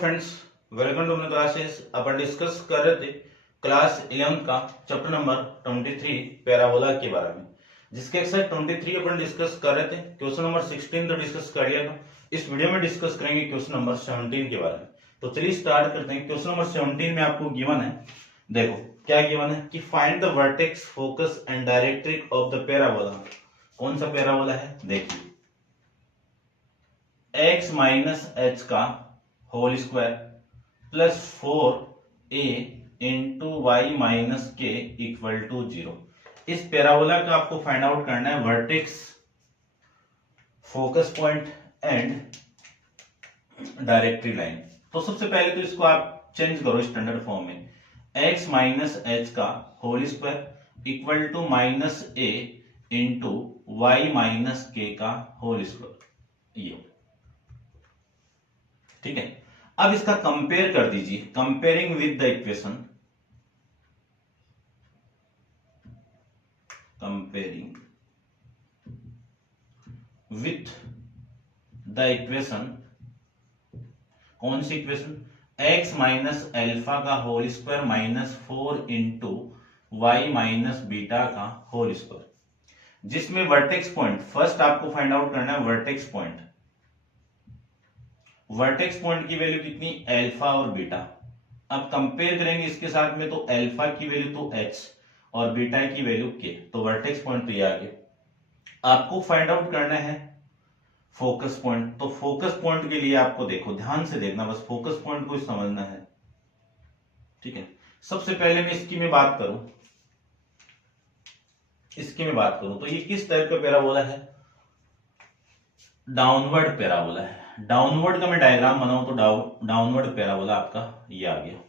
Friends, welcome to my classes. अपन discuss कर रहे थे क्लास 11 का चैप्टर नंबर 23 पैराबोला के बारे में, जिसके एक्सरसाइज 23 अपन डिस्कस कर रहे थे। क्वेश्चन नंबर 16 तो डिस्कस कर लिया था। इस वीडियो में डिस्कस करेंगे क्वेश्चन नंबर 17 के बारे में। तो चलिए स्टार्ट करते हैं। क्वेश्चन नंबर 17 में आपको गिवन है, देखो क्या गिवन है कि find the vertex, focus and directrix of the parabola. कौन सा पैराबोला है? देखिए, x माइनस एच का whole square plus 4a into Y minus K equal to 0। इस पैराबोला का आपको फाइंड आउट करना है vertex, focus point and directrix line. तो सबसे पहले तो इसको आप चेंज करो स्टैंडर्ड फॉर्म में, x माइनस एच का whole square equal to minus A into Y minus के का होल स्क्वायर। ये ठीक है। अब इसका कंपेयर कर दीजिए, comparing with the equation, comparing with the equation. कौन सी इक्वेशन? x माइनस एल्फा का whole square minus 4 into Y minus beta का होल स्क्वायर, जिसमें वर्टेक्स पॉइंट फर्स्ट आपको फाइंड आउट करना है। वर्टेक्स पॉइंट, वर्टेक्स पॉइंट की वैल्यू कितनी? अल्फा और बीटा। अब कंपेयर करेंगे इसके साथ में, तो अल्फा की वैल्यू तो h और बीटा की वैल्यू k। तो वर्टेक्स पॉइंट तो ये आ गया। आपको फाइंड आउट करना है फोकस पॉइंट। तो फोकस पॉइंट के लिए आपको देखो, ध्यान से देखना, बस फोकस पॉइंट को समझना है। ठीक है। सबसे पहले मैं इसकी मैं बात करूं, तो ये किस टाइप का पैराबोला है? डाउनवर्ड पैराबोला है। डाउनवर्ड का मैं डायग्राम बनाऊं तो डाउनवर्ड पैराबोला आपका ये आ गया।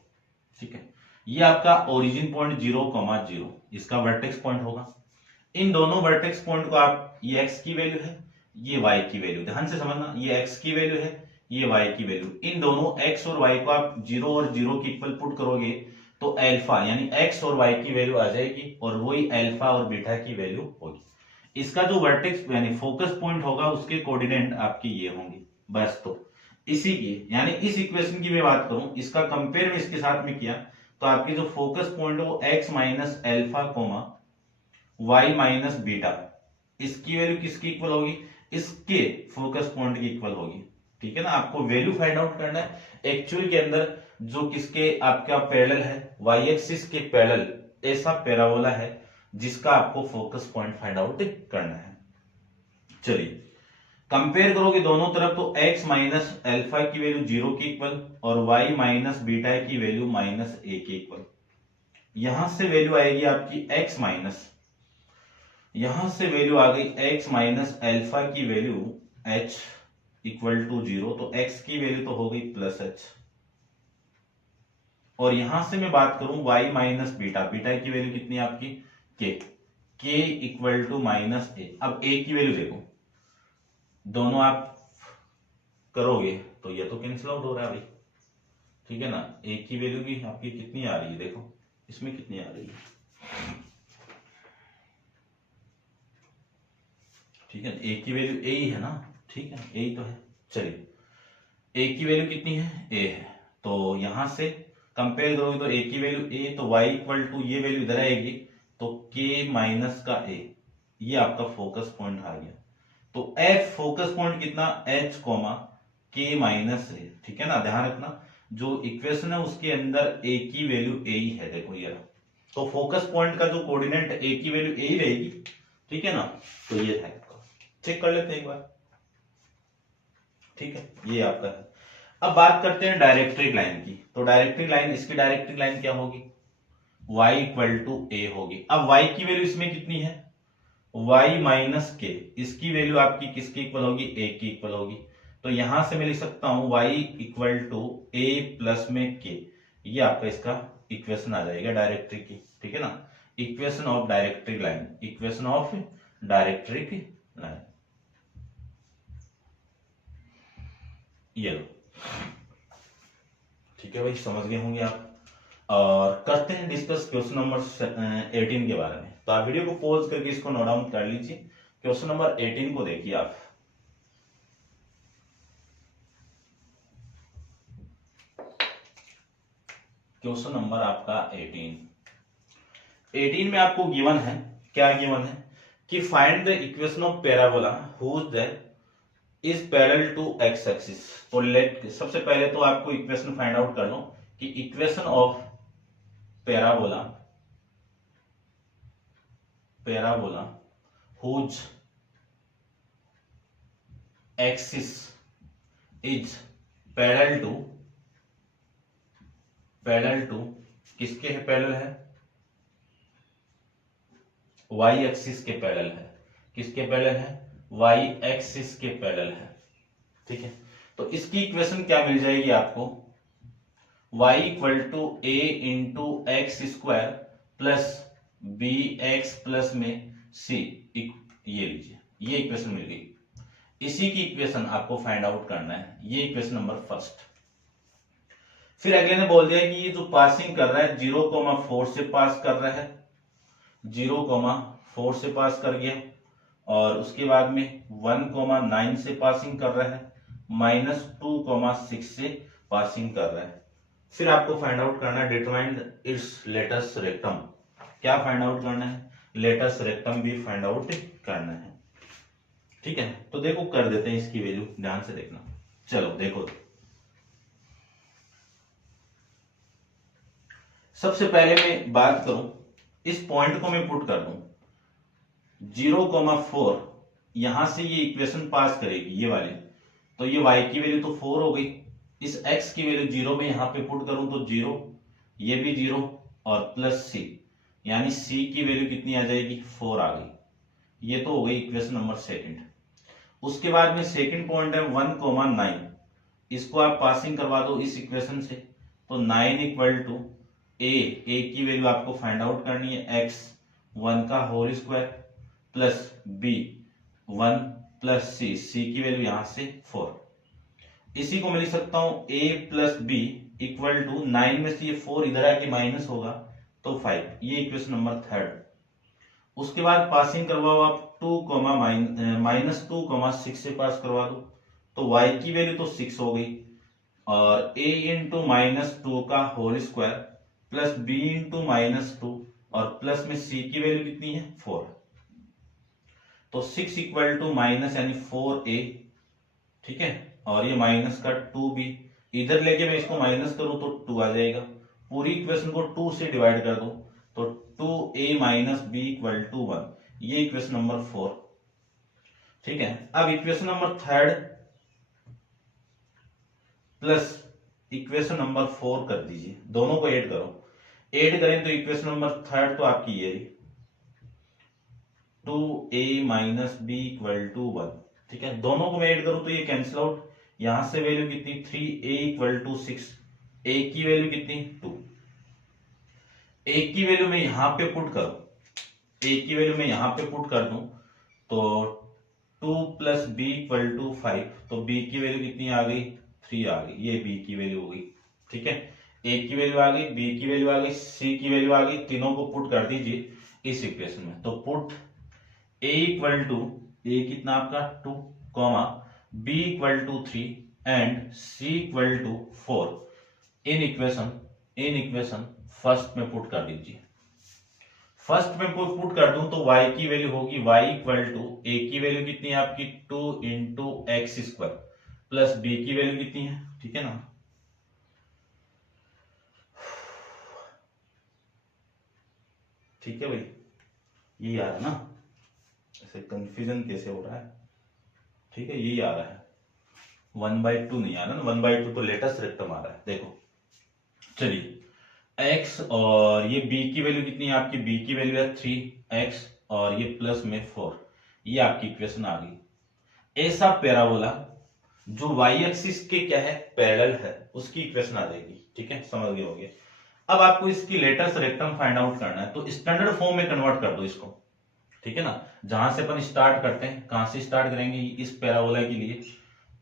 ठीक है। ये आपका ओरिजिन पॉइंट 0,0 इसका वर्टेक्स पॉइंट होगा। इन दोनों वर्टेक्स पॉइंट को आप, ये x की वैल्यू है, ये y की वैल्यू, ध्यान से समझना, ये x की वैल्यू है, ये y की वैल्यू, इन दोनों x और y को आप 0 और 0 की इक्वल पुट करोगे तो अल्फा यानी x और y की वैल्यू आ जाएगी और वही अल्फा और बीटा की वैल्यू होगी। इसका जो वर्टेक्स यानी फोकस पॉइंट होगा उसके कोऑर्डिनेट आपके ये होंगे बस। तो इसी की यानी इस इक्वेशन की मैं बात करूं, इसका कंपेयर में इसके साथ में किया तो आपकी जो फोकस पॉइंट है वो x minus alpha comma y minus beta, इसकी वैल्यू किसकी इक्वल होगी? इसके फोकस पॉइंट की इक्वल होगी। ठीक है ना। आपको वैल्यू फाइंड आउट करना है एक्चुअल के अंदर जो किसके आपका पैरेलल है, y एक्सिस के पैरेलल ऐसा पैराबोला है जिसका आपको फोकस पॉइंट फाइंड आउट करना है। चलिए कंपेयर करोगे दोनों तरफ, तो x माइनस एल्फा की वैल्यू 0 की इक्वल और y माइनस बीटा की वैल्यू माइनस ए की इक्वल। यहां से वैल्यू आएगी आपकी x माइनस, यहां से वैल्यू आ गई x माइनस एल्फा की वैल्यू h इक्वल टू 0, तो x की वैल्यू तो हो गई प्लस h। और यहां से मैं बात करूं y माइनस बीटा, बीटा की वैल्यू कितनी है आपकी? k इक्वल टू माइनस ए। अब a की वैल्यू देखो, दोनों आप करोगे तो ये तो कैंसिल आउट हो रहा है भाई। ठीक है ना। a की वैल्यू भी आपकी कितनी आ रही है? देखो इसमें कितनी आ रही है। ठीक है, a की वैल्यू a ही है ना। ठीक है, a ही तो है। चलिए a की वैल्यू कितनी है? a है। तो यहां से कंपेयर करोगे तो a की वैल्यू a, तो y इक्वल टू ये वैल्यू इधर आएगी तो k माइनस का a, ये आपका फोकस पॉइंट आ गया। तो f फोकस पॉइंट कितना? h comma k minus a। ठीक है ना। ध्यान रखना जो इक्वेशन है उसके अंदर a की वैल्यू a ही है। देखो ये, तो फोकस पॉइंट का जो कोऑर्डिनेट a की वैल्यू a ही रहेगी। ठीक है ना। तो ये था, चेक कर लेते हैं एक बार। ठीक है, ये आपका है। अब बात करते हैं डायरेक्ट्रिक लाइन की। तो डायरेक्ट्रिक लाइन, इसकी डायरेक्ट्रिक लाइन क्या होगी? y इक्वल टू a होगी। अब y की वैल्यू इसमें कितनी है? y माइनस के, इसकी वैल्यू आपकी किसकी इक्वल होगी? a की इक्वल होगी। तो यहां से मैं लिख सकता हूं y equal to a plus में k, ये आपका इसका इक्वेशन आ जाएगा डायरेक्ट्रिक की। ठीक है ना। Equation of डायरेक्ट्रिक line, equation of डायरेक्ट्रिक line, ये लो। ठीक है भाई, समझ गए होंगे आप। और करते हैं डिस्कस क्वेश्चन नंबर 18 के बारे में। तो आप वीडियो को पॉज करके इसको नोट डाउन कर लीजिए। क्वेश्चन नंबर 18 को देखिए आप। क्वेश्चन नंबर आपका 18 में आपको गिवन है, क्या गिवन है कि find the equation of parabola whose that is parallel to X axis. तो लेट सबसे पहले तो आपको इक्वेशन फाइंड आउट कर लो कि equation of parabola whose axis is parallel to किसके है पैरेलल है, वाई एक्सिस के पैरेलल है। किसके पैरेलल है, वाई एक्सिस के पैरेलल है। ठीक है, तो इसकी इक्वेशन क्या मिल जाएगी आपको, y equal to A into X square plus B X plus में सी। ये लीजिए, ये इक्वेशन मिल गई। इसी की इक्वेशन आपको फाइंड आउट करना है, ये इक्वेशन नंबर फर्स्ट। फिर अगले ने बोल दिया कि ये जो पासिंग कर रहा है 0,4 से पास कर रहा है, 0,4 से पास कर गया, और उसके बाद में 1,9 से पासिंग कर रहा है, -2,6 से पासिंग कर रहा है। फिर आपको फाइंड आउट करना है डिटरमाइन इट्स लेटस रेक्टम। क्या फाइंड आउट करना है, लेटस रेक्टम भी फाइंड आउट करना है। ठीक है, तो देखो कर देते हैं इसकी वैल्यू, ध्यान से देखना। चलो देखो, सबसे पहले मैं बात करूं, इस पॉइंट को मैं पुट कर दूं 0,4, यहां से ये इक्वेशन पास करेगी ये वाली, तो ये y की वैल्यू तो 4 हो गई। इस x की वैल्यू 0 में यहां पे पुट करूं तो 0, ये भी 0 और प्लस c, यानी c की वैल्यू कितनी आ जाएगी, 4 आ गई। ये तो हो गई इक्वेशन नंबर सेकंड। उसके बाद में सेकंड पॉइंट है 1,9, इसको आप पासिंग करवा दो इस इक्वेशन से, तो 9 इक्वल टू ए की वैल्यू आपको फाइंड आउट करनी है x 1 का whole square plus b 1 plus c की वैल्यू यहां से 4। इसी को मैं लिख सकता हूं a plus B equal to 9 में से ये 4 इधर आके माइनस होगा तो 5। ये इक्वेशन नंबर थर्ड। उसके बाद पासिंग करवाओ आप 2,6 से पास करवा दो, तो y की वैल्यू तो 6 हो गई, और a इंटू -2 का whole square plus b into -2 और प्लस में c की वैल्यू कितनी है, 4। तो 6 इक्वल टू माइनस यानी 4a, ठीक है, और ये माइनस का 2b, इधर लेके मैं इसको माइनस करूं तो 2 आ जाएगा। पूरी इक्वेशन को 2 से डिवाइड कर दो तो 2a minus B equal to 1। ये इक्वेशन नंबर 4। ठीक है, अब equation number third plus equation number 4 कर दीजिए, दोनों को ऐड करो। ऐड करें तो इक्वेशन नंबर थर्ड तो आपकी ये 2a minus B equal to 1। ठीक है, दोनों को मैं ऐड करूं तो ये कैंसिल आउट, यहां से वैल्यू कितनी 3a इक्वल टू 6, a की वैल्यू कितनी 2। a की वैल्यू मैं यहां पे पुट करूं, a की वैल्यू मैं यहां पे पुट कर दूं तो 2 प्लस बी इक्वल टू 5, तो b की वैल्यू कितनी आ गई 3 आ गई, ये b की वैल्यू हो गई। ठीक है, a की वैल्यू आ गई, b की वैल्यू आ गई, c की वैल्यू आ गई, तीनों को पुट कर दीजिए इस इक्वेशन में। तो put a equal to a कितना आपका 2, b equal to 3 and c equal to 4 in equation first में पुट कर दीजिए। फर्स्ट में पुट कर दूं तो y की वैल्यू होगी y इक्वल टू a की वैल्यू कितनी है आपकी 2 into X square plus b की वैल्यू कितनी है, ठीक है ना, ठीक है भाई, यही आ रहा है ना, ऐसे कंफ्यूजन कैसे हो रहा है। ठीक है, यही आ रहा है, 1/2 नहीं आ रहा ना, 1/2 तो लेटेस्ट रेक्टम आ रहा है। देखो चलिए, x और ये b की वैल्यू कितनी है आपकी, b की वैल्यू है 3x और ये प्लस में 4, ये आपकी इक्वेशन आ गई। ऐसा पैराबोला जो y एक्सिस के क्या है पैरेलल है, उसकी इक्वेशन आ जाएगी। ठीक है, समझ गए होंगे। अब आपको इसकी लेटेस्ट रेक्टम फाइंड आउट करना है, तो स्टैंडर्ड फॉर्म में कन्वर्ट कर दो इसको। ठीक है ना, जहां से अपन स्टार्ट करते हैं, कहां से स्टार्ट करेंगे इस पैराबोला के लिए,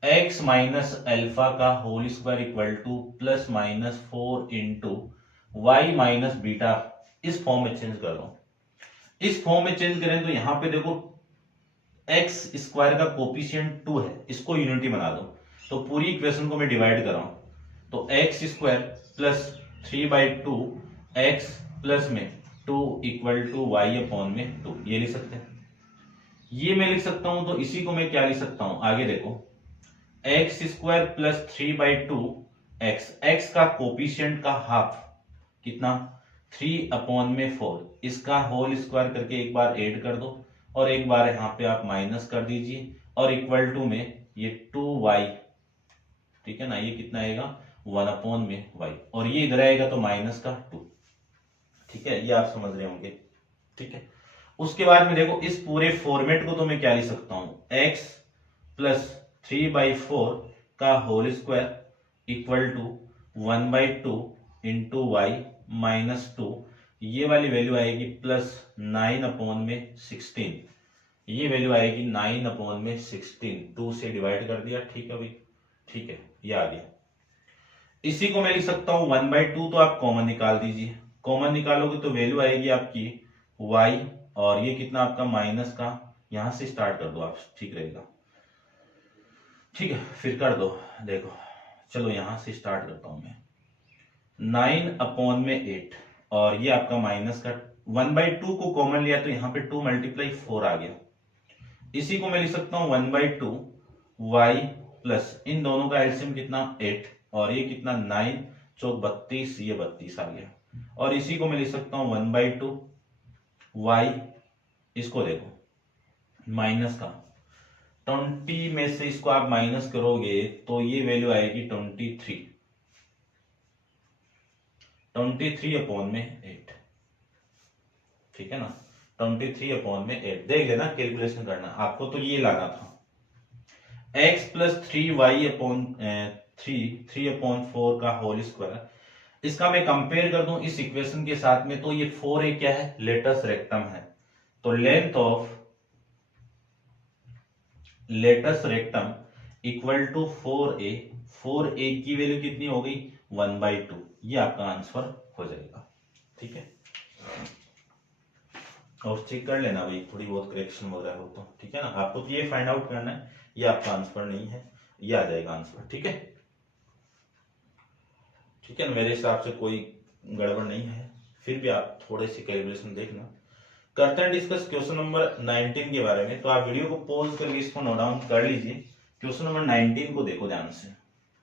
x माइनस अल्फा का whole square equal to plus minus 4 into Y minus beta, इस फॉर्म में चेंज कर लो। इस फॉर्म में चेंज करें तो यहां पे देखो x स्क्वायर का कोफिशिएंट 2 है, इसको यूनिटी बना दो, तो पूरी इक्वेशन को मैं डिवाइड कर रहा हूं, तो x square plus 3/2 x plus में 2 इक्वल टू वाई अपॉन में 2, ये लिख सकते हैं। ये मैं लिख सकता हूं, तो इसी को मैं क्या लिख सकता हूं, आगे देखो, x square plus 3/2 x, x का कोपिशियंट का हाफ कितना 3 अपॉन में 4, इसका होल स्क्वायर करके एक बार ऐड कर दो और एक बार यहाँ पे आप माइनस कर दीजिए और इक्वल टू में ये 2y, ठीक है ना, ये कितना आएगा 1 अपॉन में y, और ये इधर आएगा तो माइनस का 2, ठीक है, ये आप समझ रहे होंगे, ठीक है। उसके बाद में देखो इस पूरे फॉर्मेट को तो मैं क्या लिख सकता हूं, x प्लस 3/4 का whole square equal to 1/2 into Y minus 2, ये वाली वैल्यू आएगी प्लस 9 अपॉन में 16, ये वैल्यू आएगी 9 अपॉन में 16, 2 से डिवाइड कर दिया, ठीक है भाई, ठीक है, ये आ गया। इसी को मैं लिख सकता हूं 1/2, तो आप कॉमन निकाल दीजिए, कॉमन निकालोगे तो वैल्यू आएगी आपकी y, और ये कितना आपका माइनस का, यहां से स्टार्ट कर दो आप, ठीक रहेगा, ठीक है, फिर कर दो, देखो चलो यहां से स्टार्ट करता हूं मैं, 9 अपॉन में 8, और ये आपका माइनस का 1/2 को कॉमन लिया तो यहाँ पे 2 × 4 आ गया। इसी को मैं लिख सकता हूं 1/2 y प्लस इन दोनों का एलसीएम कितना 8, और ये कितना 9 चौक 32, ये 32 आ गया। और इसी को मैं लिख सकता हूं 1/2 y, इसको देखो माइनस का 20 में से इसको आप माइनस करोगे तो ये वैल्यू आएगी 23 अपॉन में 8, ठीक है ना, 23 अपॉन में 8, देख लेना कैलकुलेशन करना, आपको तो ये लाना था। x प्लस 3y अपॉन 3/4 का होल स्क्वायर, इसका मैं कंपेयर कर दूं इस इक्वेशन के साथ में, तो ये 4a क्या है, लेटस रेक्टम है, तो length of latus rectum equal to 4a, 4a की वैल्यू कितनी हो गई 1/2, ये आपका आंसर हो जाएगा, ठीक है। और चेक कर लेना भाई, थोड़ी बहुत करेक्शन वगैरह हो तो, ठीक है ना, आपको तो ये फाइंड आउट करना है, ये आपका आंसर नहीं है, ये आ जाएगा आंसर, ठीक है, ठीक है ना, मेरे हिसाब से कोई गड़बड़ नहीं है, फिर भी आप थोड़े से कैलकुलेशन देखना। करते हैं डिस्कस क्वेश्चन नंबर 19 के बारे में, तो आप वीडियो को पॉज करके इसको नोट डाउन कर लीजिए। क्वेश्चन नंबर 19 को देखो ध्यान से,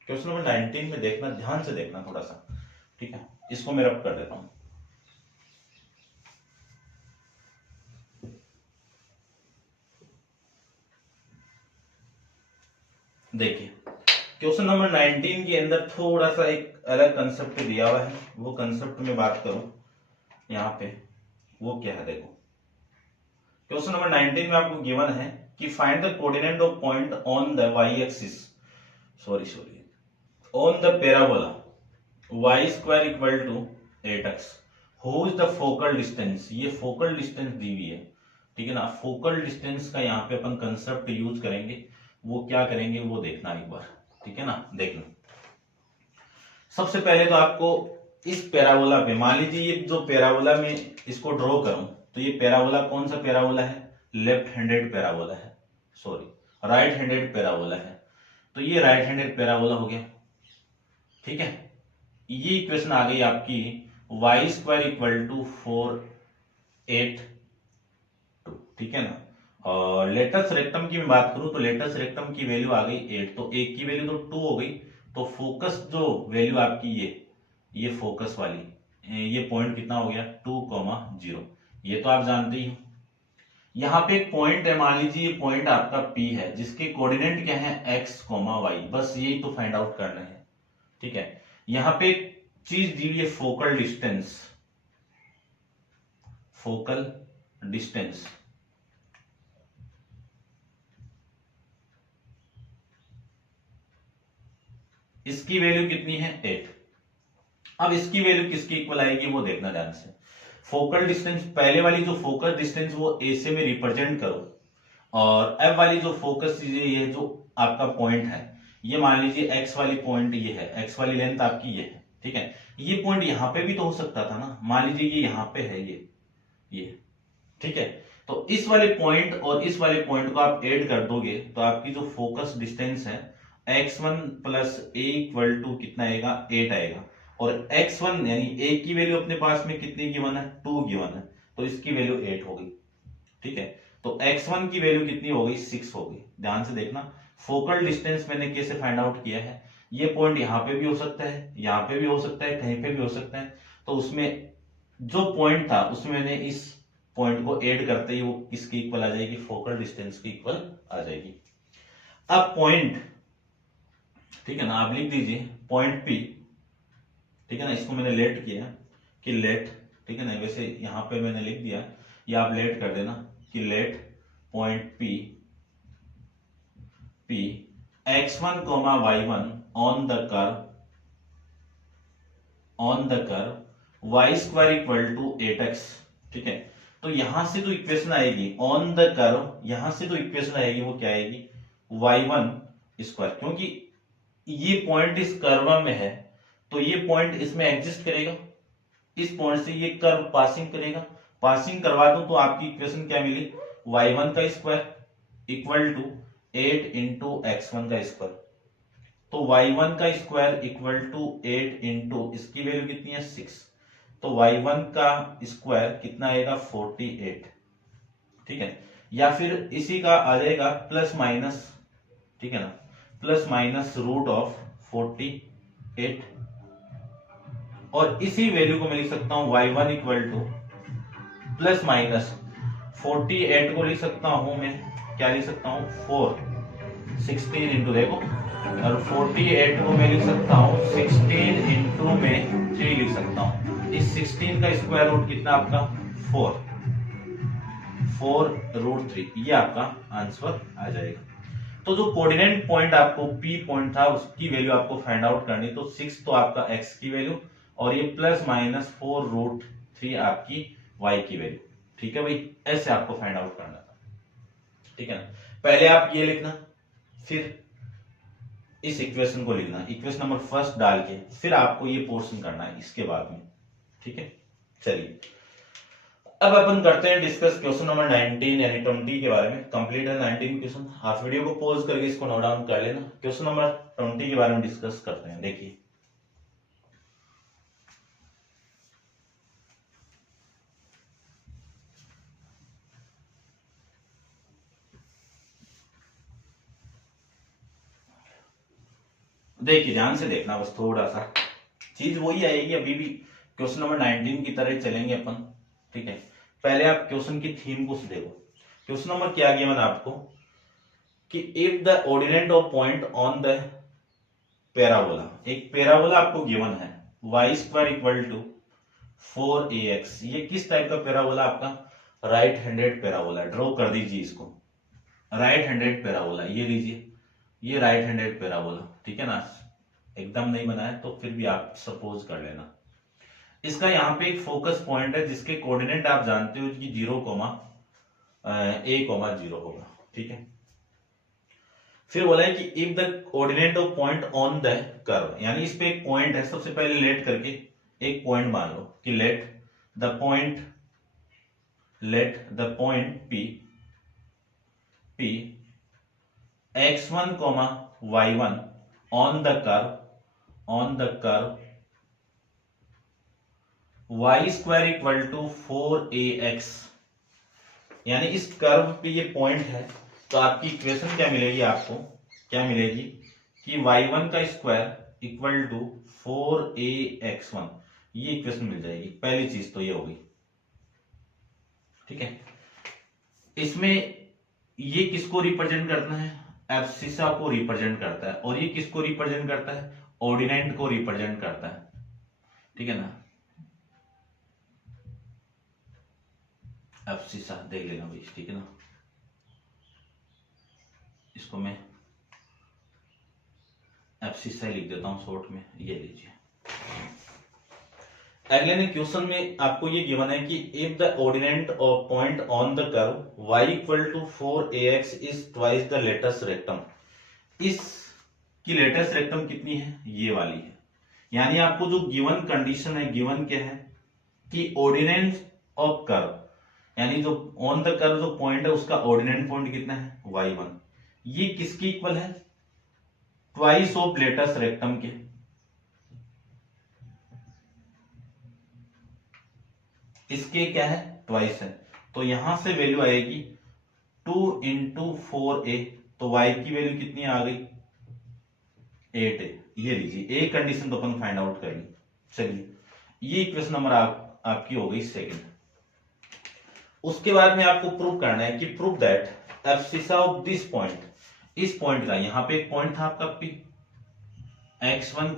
क्वेश्चन नंबर 19 में देखना, ध्यान से देखना थोड़ा सा, ठीक है, इसको मैं रब कर देता हूं। देखिए क्वेश्चन नंबर 19 के अंदर थोड़ा सा एक अलग कंसेप्ट दिया हुआ है, वो कंसेप्ट में बात करूं यहाँ पे, वो क्या है, देखो क्वेश्चन नंबर 19 में आपको गिवन है कि find the coordinate of point on the Y axis, sorry on the parabola y square equal to 8x, who is the focal distance, ये फोकल डिस्टेंस दी हुई है, ठीक है ना, फोकल डिस्टेंस का यहाँ पे अपन कंसेप्ट यूज करेंगे, वो क्या करेंगे वो देखना एक बार, ठीक है ना, देखना। सबसे पहले तो आपको इस पैराबोला पे, मान लीजिए ये जो पैराबोला में इसको ड्रॉ करूं, तो ये पैराबोला कौन सा पैराबोला है, लेफ्ट हैंडेड पैराबोला है, सॉरी राइट हैंडेड पैराबोला है, तो ये राइट हैंडेड पैराबोला हो गया, ठीक है। ये इक्वेशन आ गई आपकी y स्क्वायर इक्वल टू 4 8 2, ठीक है ना। और लेटस रेक्टम की मैं बात करूं तो लेटस रेक्टम की वैल्यू आ गई 8, तो 1 की वैल्यू तो 2 हो गई, तो फोकस जो वैल्यू आपकी ये फोकस वाली, ये पॉइंट कितना हो गया 2,0, ये तो आप जानते ही हो। यहाँ पे एक पॉइंट है, मान लीजिए ये पॉइंट आपका P है, जिसके कोऑर्डिनेट क्या है x, y, बस यही तो फाइंड आउट करना है, ठीक है। यहाँ पे एक चीज दी हुई है फोकल डिस्टेंस, फोकल डिस्टेंस, इसकी वैल्यू कितनी है 8। अब इसकी वैल्यू किसकी इक्वल आएगी वो देखना ध्यान से। फोकल डिस्टेंस, पहले वाली जो फोकस डिस्टेंस वो ए से में रिप्रेजेंट करो, और अब वाली जो फोकस ये जो आपका पॉइंट है, ये मान लीजिए एक्स वाली पॉइंट ये है, एक्स वाली लेंथ आपकी ये है, ठीक है। ये पॉइंट यहाँ पे भी तो हो सकता था ना, मान लीजिए ये यहाँ पे है ये, ठीक है। तो इस वाले पॉइंट और इस वाले पॉइंट को आप ऐड कर दोगे तो आपकी जो फोकस डिस्टेंस है x1 plus a equal to कितना आएगा 8 आएगा, और x1 यानी a की वैल्यू अपने पास में कितनी गिवन है, 2 गिवन है, तो इसकी वैल्यू 8 हो गई। ठीक है, तो x1 की वैल्यू कितनी हो गई, 6 हो गई। ध्यान से देखना, फोकल डिस्टेंस मैंने कैसे फाइंड आउट किया है, ये पॉइंट यहाँ पे भी हो सकता है, यहाँ पे भी हो सकता है, कहीं पे भी हो सकता है। तो उसमें जो पॉइंट था उसमें मैंने इस पॉइंट को ऐड करते ही वो किसकी इक्वल आ जाएगी, फोकल डिस्टेंस की इक्वल आ जाएगी। अब पॉइंट, ठीक है ना, आप लिख दीजिए पॉइंट P, ठीक है ना, इसको मैंने लेट किया कि लेट, ठीक है ना, वैसे यहां पे मैंने लिख दिया, या आप लेट कर देना कि let point P x1, y1 on the curve y square equal to 8x। ठीक है, तो यहां से जो इक्वेशन आएगी ऑन द कर्व, यहां से जो इक्वेशन आएगी वो क्या आएगी, y1 स्क्वायर, क्योंकि ये पॉइंट इस कर्व में है तो ये पॉइंट इसमें एग्जिस्ट करेगा, इस पॉइंट से ये कर्व पासिंग करेगा, पासिंग करवा दूं तो आपकी इक्वेशन क्या मिली, y1 का square equal to 8 into x1 का स्क्वायर। तो y1 का स्क्वायर इक्वल टू 8 इंटू इसकी वैल्यू कितनी है, 6, तो y1 का स्क्वायर कितना आएगा, 48। ठीक है, या फिर इसी का आ जाएगा प्लस माइनस, ठीक है ना, प्लस माइनस रूट ऑफ 48, और इसी वैल्यू को मैं लिख सकता हूं y1 equal to plus minus 48 को लिख सकता हूं मैं, क्या लिख सकता हूं, 4 16 इंटू, देखो, और 48 को मैं लिख सकता हूं 16 इंटू में 3 लिख सकता हूं। इस 16 का स्क्वायर रूट कितना आपका, 4 रूट 3, ये आपका आंसर आ जाएगा। तो जो कोऑर्डिनेट पॉइंट आपको P पॉइंट था उसकी वैल्यू आपको फाइंड आउट करनी, तो 6 तो आपका x की वैल्यू, और ये प्लस माइनस 4 रूट 3 आपकी y की वैल्यू। ठीक है भाई, ऐसे आपको फाइंड आउट करना था। ठीक है ना, पहले आप ये लिखना, फिर इस इक्वेशन को लिखना, इक्वेशन नंबर फर्स्ट डाल के फिर आपको ये पोर्शन करना है इसके बाद में। ठीक है, चलिए अब अपन करते हैं डिस्कस क्वेश्चन नंबर 19 यानी 20 के बारे में। कंप्लीट है 19 क्वेश्चन, आप वीडियो को पॉज करके इसको नोट डाउन कर लेना। क्वेश्चन नंबर 20 के बारे में डिस्कस करते हैं। देखिए, देखिए ध्यान से देखना, बस थोड़ा सा चीज वही आएगी, अभी भी क्वेश्चन नंबर 19 की तरह चलेंगे अपन। ठीक है, पहले आप क्वेश्चन की थीम को देखो। क्वेश्चन नंबर क्या गिवन आपको कि if the ordinate of point on the parabola, एक पैराबोला आपको गिवन है y square equal to 4ax, ये किस टाइप का पैराबोला, आपका राइट हैंडेड पैराबोला। ड्रॉ कर दीजिए इसको, राइट हैंडेड पैराबोला, ये लीजिए, ये राइट हैंडेड पैराबोला। ठीक है ना, एकदम नहीं बना है तो फिर भी आप सपोज कर लेना। इसका यहाँ पे एक फोकस पॉइंट है जिसके कोऑर्डिनेट आप जानते हो कि 0, a, 0 होगा। ठीक है, फिर बोला है कि if the coordinate of point on the curve, यानी इस पे एक पॉइंट है, सबसे पहले लेट करके एक पॉइंट मान लो कि let the point P x1, y1 on the curve y square equal to 4ax, यानी इस कर्व पे ये पॉइंट है, तो आपकी इक्वेशन क्या मिलेगी, आपको क्या मिलेगी कि y1 का स्क्वायर इक्वल टू 4ax1, ये इक्वेशन मिल जाएगी। पहली चीज तो ये होगी। ठीक है, इसमें ये किसको रिप्रेजेंट करना है, एब्सिसा को रिप्रेजेंट करता है, और ये किसको रिप्रेजेंट करता है, ऑर्डिनेट को रिप्रेजेंट करता है। ठीक है ना, एब्सिसा देख लेना भाई। ठीक है ना, इसको मैं एब्सिसा लिख देता हूं शॉर्ट में, ये लीजिए। अगले ने क्वेश्चन में आपको ये गिवन है कि if the ordinate of point on the curve y equal to 4ax is twice the latus rectum, इस की लेटेस्ट रेक्टम कितनी है, ये वाली है। यानी आपको जो गिवन कंडीशन है, गिवन क्या है कि ऑर्डिनेट ऑफ कर्व, यानी जो ऑन द कर्व जो पॉइंट है उसका ऑर्डिनेट पॉइंट कितना है, y1, ये किसकी इक्वल है, ट्वाइस ऑफ लेटेस्ट रेक्टम के। इसके क्या है, ट्वाइस है, तो यहां से वैल्यू आएगी 2 इंटू 4a, तो y की वैल्यू कितनी आ गई, 8a। ये लीजिए, एक कंडीशन तो अपन फाइंड आउट कर ली। चलिए, ये इक्वेशन नंबर आपकी हो गई सेकंड। उसके बाद में आपको प्रूव करना है कि prove that abscissa of this point, इस पॉइंट का, यहां पे एक पॉइंट था आपका P, x1,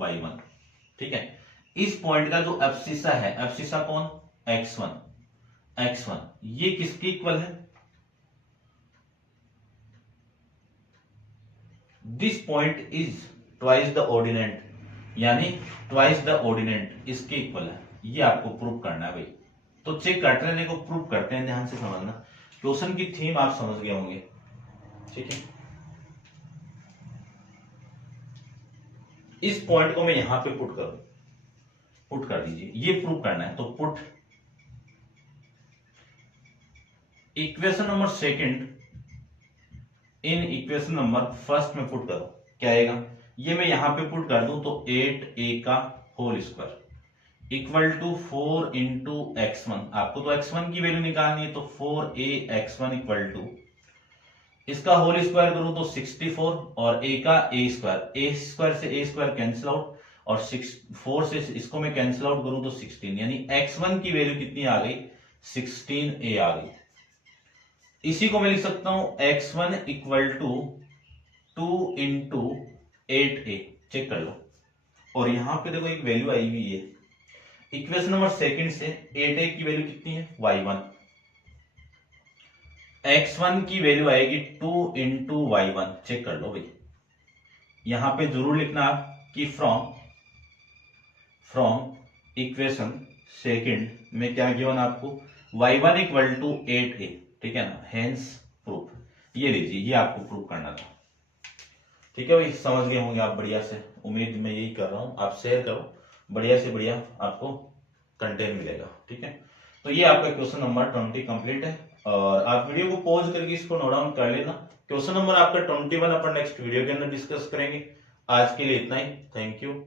y1, ठीक है। इस पॉइंट का जो एब्सिसा है, एब्सिसा कौन, x1, ये किसके इक्वल है, this point is twice the ordinate, यानी ट्वाइस द ऑर्डिनेट इसके इक्वल है। ये आपको प्रूव करना है भाई। तो चेक करते रहने को प्रूव करते हैं, ध्यान से समझना, क्वेश्चन की थीम आप समझ गए होंगे, ठीक है। इस पॉइंट को मैं यहां पे पुट कर दीजिए, ये प्रूव करना है। तो put equation number second in equation number first में पुट करो, क्या आएगा, ये मैं यहां पे पुट कर दूं तो 8a का whole square equal to 4 into x1, आपको तो x1 की वैल्यू निकालनी है, तो 4a x1 इक्वल टू, इसका होल स्क्वायर करूं तो 64, और a का a स्क्वायर से a स्क्वायर कैंसिल आउट, और 4 से इसको मैं कैंसिल आउट करूं तो 16, यानी x1 की वैल्यू कितनी आ गई, 16a आ गई। इसी को मैं लिख सकता हूं x1 equal to 2 into 8a, check कर लो। और यहां पे देखो एक वैल्यू आई हुई है, इक्वेशन नंबर सेकंड से 8a की वैल्यू कितनी है, y1, x1 की वैल्यू आएगी 2 इंटू y1, चेक कर लो भाई। यहां पे जरूर लिखना आप कि फ्रॉम इक्वेशन सेकंड में क्या गिवन आपको, y1 इक्वल टू 8a, ठीक है ना, हेंस प्रूफ। ये लीजिए, ये आपको प्रूव करना था, ठीक है भाई। समझ गए होंगे आप बढ़िया से, उम्मीद मैं यही कर रहा हूं। आप शेयर करो, बढ़िया से बढ़िया आपको कंटेंट मिलेगा, ठीक है। तो ये आपका क्वेश्चन नंबर 20 कंप्लीट है, और आप वीडियो को पॉज करके इसको नोट डाउन कर लेना। क्वेश्चन नंबर आपका 21 अपन नेक्स्ट वीडियो के अंदर डिस्कस करेंगे। आज के लिए इतना ही, थैंक यू।